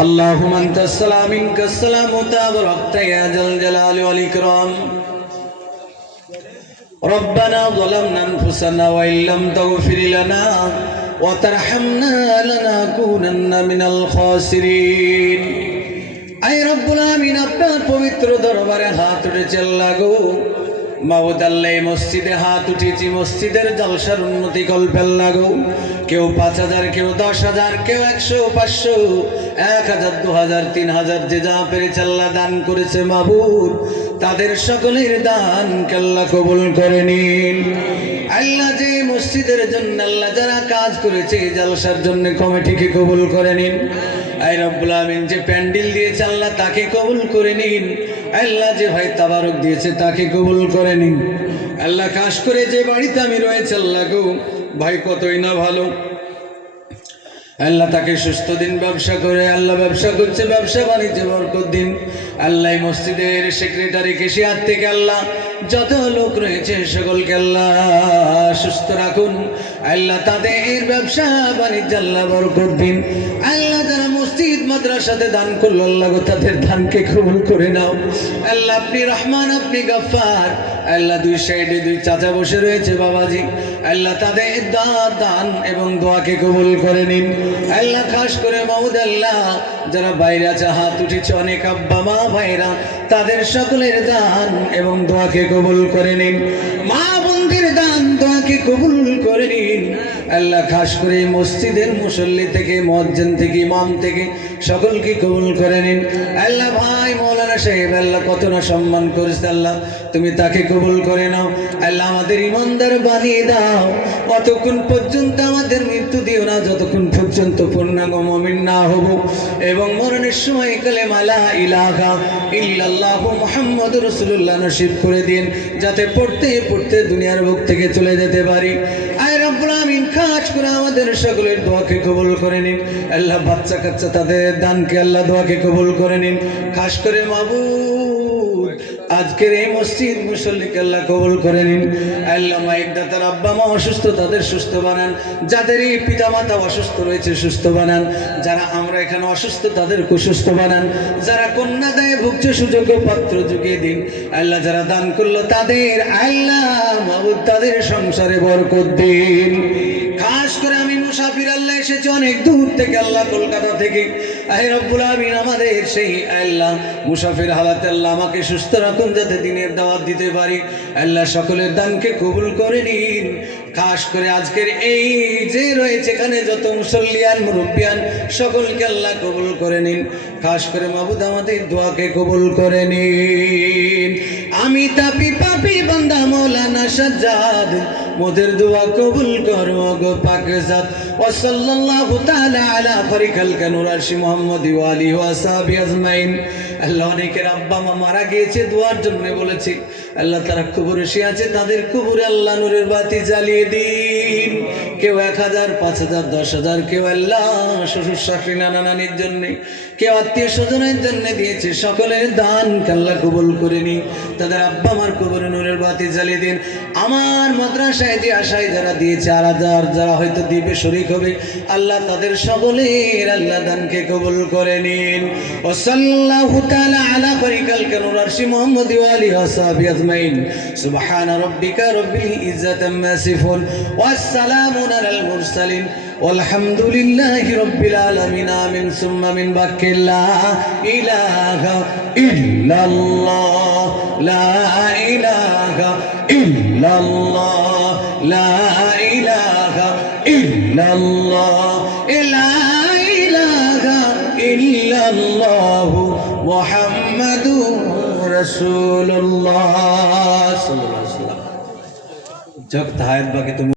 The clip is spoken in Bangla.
اللهم أنت السلام منك السلام تباركت يا ذا الجلال والإكرام ربنا ظلمنا أنفسنا وإن لم تغفر لنا وترحمنا لنكونن من الخاسرين আই রব্বুল আমিন আপনার পবিত্র দরবারে হাত উঠেছে আল্লাহ গো মাবুদ আল্লাহ মসজিদে হাত উঠিয়েছি। মসজিদের জলসার উন্নতি কল্পে আল্লাহ গো কেউ পাঁচ হাজার, কেউ দশ হাজার, কেউ একশো, পাঁচশো, এক হাজার, দু হাজার, তিন হাজার যে যা পেরেছে আল্লাহ দান করেছে মাবুদ। তাদের সকলের দান আল্লাহ কবুল করে নিন। আল্লাহ যে মসজিদের জন্য, আল্লাহ যারা কাজ করেছে জলসার জন্য কমিটিকে কবুল করে নিন। আই রব্বুল আমিন যে প্যান্ডেল দিয়েছে আল্লাহ, তাকে কবুল করে নিন। আল্লাহ যে ভাই তাবারক দিয়েছে, তাকে কবুল করে নিন। আল্লাহ কাজ করে যে বাড়িতে আমি রয়েছে, আল্লাহ গো, ভাই কতই না ভালো। আল্লাহ তাকে সুস্থ দিন, ব্যবসা করে। আল্লাহ ব্যবসা করছে, ব্যবসা বাণিজ্য বরকত দিন। আল্লাহ মসজিদের সেক্রেটারি কেশিয়ার থেকে আল্লাহ, যত লোক রয়েছে, সকলকে আল্লাহ সুস্থ রাখুন। আল্লাহ তাদের ব্যবসা বাণিজ্য আল্লাহ বরকত দিন। মাদ্রাসাতে দান করল, আল্লাহ তাদের দানকে কবুল করে নাও। আল্লাহ, আপনি রহমান, আপনি গাফার। আল্লাহ, দুই সাইডে দুই চাচা বসে রয়েছে বাবাজি। আল্লাহ, তাদের দান এবং দোয়াকে কবুল করে নিন। আল্লাহ, খাস করে মাহুদ আল্লাহ, যারা বাইরে আছে, হাত উঠেছে অনেক আব্বা, মা ভাইরা তাদের সকলের দান এবং দোয়াকে কবুল করে নিন। মা বন্ধের দান দোয়াকে কবুল করে নিন। আল্লাহ খাস করে মসজিদের মুসল্লি থেকে মজ্জেন থেকে, ইমাম থেকে সকলকে কবুল করে নিন। আল্লাহ ভাই, মৌলানা সাহেব, আল্লাহ কত না সম্মান করেছে আল্লাহ। তুমি তাকে কবুল করে নাও। আল্লাহ আমাদের ইমানদার বানিয়ে দাও। কতক্ষণ পর্যন্ত আমাদের মৃত্যু দিও না, যতক্ষণ পর্যন্ত পূর্ণাঙ্গ মমিন না হব। এবং মরণের সময় কালে মালা ইলাহা ইল্লাল্লাহু মুহাম্মদ রাসূলুল্লাহ নসিব করে দিন, যাতে পড়তে পড়তে দুনিয়ার বুক থেকে চলে যেতে পারি। আমাদের সকলের দোয়াকে কবুল করে নিন। আল্লাহ বাচ্চা কাচ্চা তাদের দানকে আল্লাহ দোয়াকে কবুল করে নিন। খাস করে মাবুদ আজকের এই মসজিদ মুসল্লিকে আল্লাহ কবুল করে নিন। আল্লাহ মাইক দাতার আব্বা মা অসুস্থ, তাদের সুস্থ বানান। যাদের এই পিতা মাতা অসুস্থ রয়েছে, সুস্থ বানান। যারা আমরা এখানে অসুস্থ, তাদের সুস্থ বানান। যারা কন্যা দেয় ভুগছে সুযোগ্য পাত্র যুগিয়ে দিন। আল্লাহ যারা দান করল, তাদের আল্লাহ মাবুদ তাদের সংসারে বরকত দিন। খাস করে আমি মুসাফির আল্লাহ এসেছি অনেক দূর থেকে, আল্লাহ কলকাতা থেকে। আমাদের সেই আল্লাহ। মুসাফির হালাতে আল্লাহ আমাকে সুস্থ রাখুন, যাতে দিনের দাওয়াত দিতে পারি। আল্লাহ সকলের দানকে কবুল করে নিন। খাস করে আজকের এই যে রয়েছে এখানে যত মুসল্লিয়ান, মুরব্বিয়ান, সকলকে আল্লাহ কবুল করে নিন। খাস করে মাবুদ আমাদের দোয়াকে কবুল করে নিন। আমি তাপি পাপি বান্দা মৌলানা সাজ্জাদ মোদের দোয়া কবুল করো গো পাক ওয়া সাল্লাল্লাহু তাআলা আলা ফরিকাল কানুরাশি মুহাম্মদি ওয়ালি ওয়া আলিহি ওয়া সাহবি আজমাইন। আল্লাহ অনেকের আব্বা মা মারা গিয়েছে দোয়ার জন্য বলেছি। আল্লাহ তারা কবরে সে আছে, তাদের কবরে আল্লাহ নূরের বাতি জ্বালিয়ে দিন। কেউ এক হাজার, পাঁচ হাজার, দশ হাজার, কেউ আল্লাহ শ্বশুর শাশুড়ি নানা নানির জন্যে, কেউ আত্মীয় স্বজনের জন্য দিয়েছে সকলের দান কাল্লা কবুল করে নি তাদের আব্বা আমার কবরে নূরের বাতি জ্বালিয়ে দিন। আমার মাদ্রাসায় যে আশায় যারা দিয়েছে, আর হাজার যারা হয়তো দ্বীপে শরিক হবে, আল্লাহ তাদের সকলের আল্লাহ দানকে কবুল করে নিন। ও সাল্লাহু تعالى على خلق العرش محمد والي وصحابي أجمعين. سبحان ربك رب العزة عما يصفون والسلام على المرسلين. والحمد لله رب العالمين. من ثم من بك لا إله إلا الله. لا إله إلا الله. لا إله إلا الله. রসুল্লাহ যখন হায়াত বাকি তুমি